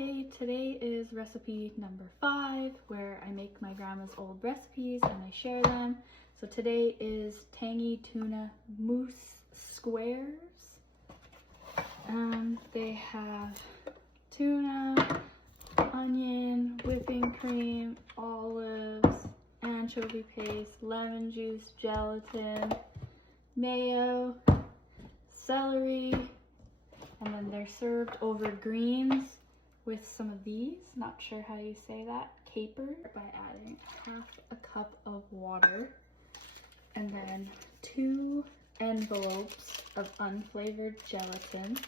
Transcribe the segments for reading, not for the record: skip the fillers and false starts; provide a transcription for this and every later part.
Okay, today is recipe number 5, where I make my grandma's old recipes and I share them. So today is tangy tuna mousse squares. They have tuna, onion, whipping cream, olives, anchovy paste, lemon juice, gelatin, mayo, celery, and then they're served over greens with some of these, not sure how you say that, caper, by adding half a cup of water and then 2 envelopes of unflavored gelatin.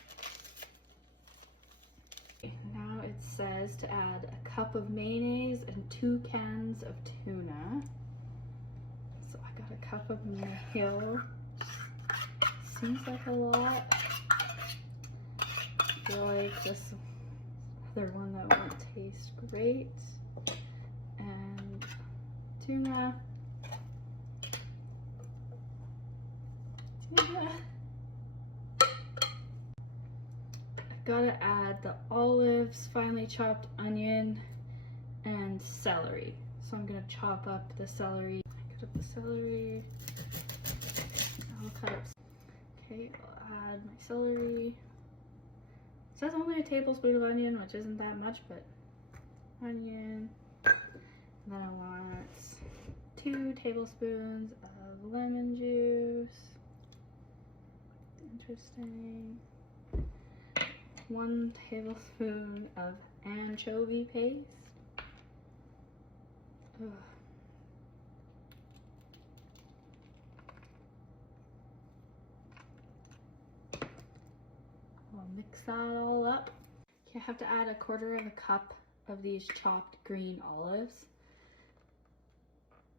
Now it says to add a cup of mayonnaise and 2 cans of tuna. So I got a cup of mayo. Seems like a lot. I feel like this other one that won't taste great. And tuna. I gotta add the olives, finely chopped onion, and celery. So I'm gonna chop up the celery. Cut up the celery. I'll cut up. Okay, I'll add my celery. It says only a tablespoon of onion, which isn't that much, but onion. And then I want 2 tablespoons of lemon juice. Interesting. 1 tablespoon of anchovy paste. Ugh. I'll mix that all up. Okay, I have to add 1/4 cup of these chopped green olives.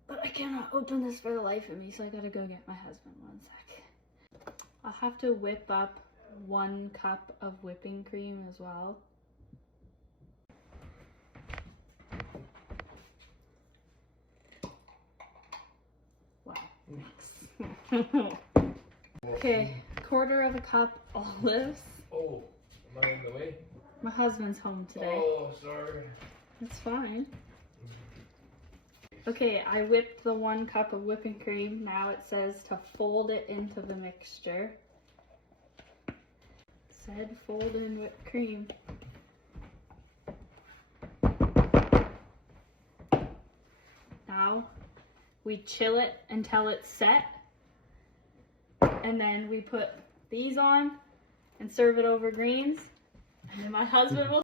But I cannot open this for the life of me, so I gotta go get my husband. 1 sec. I'll have to whip up 1 cup of whipping cream as well. Wow, mix. Okay, 1/4 cup olives. Oh, am I in the way? My husband's home today. Oh, sorry. It's fine. Okay, I whipped the 1 cup of whipping cream. Now it says to fold it into the mixture. It said fold in whipped cream. Now we chill it until it's set. And then we put these on and serve it over greens. And then my husband will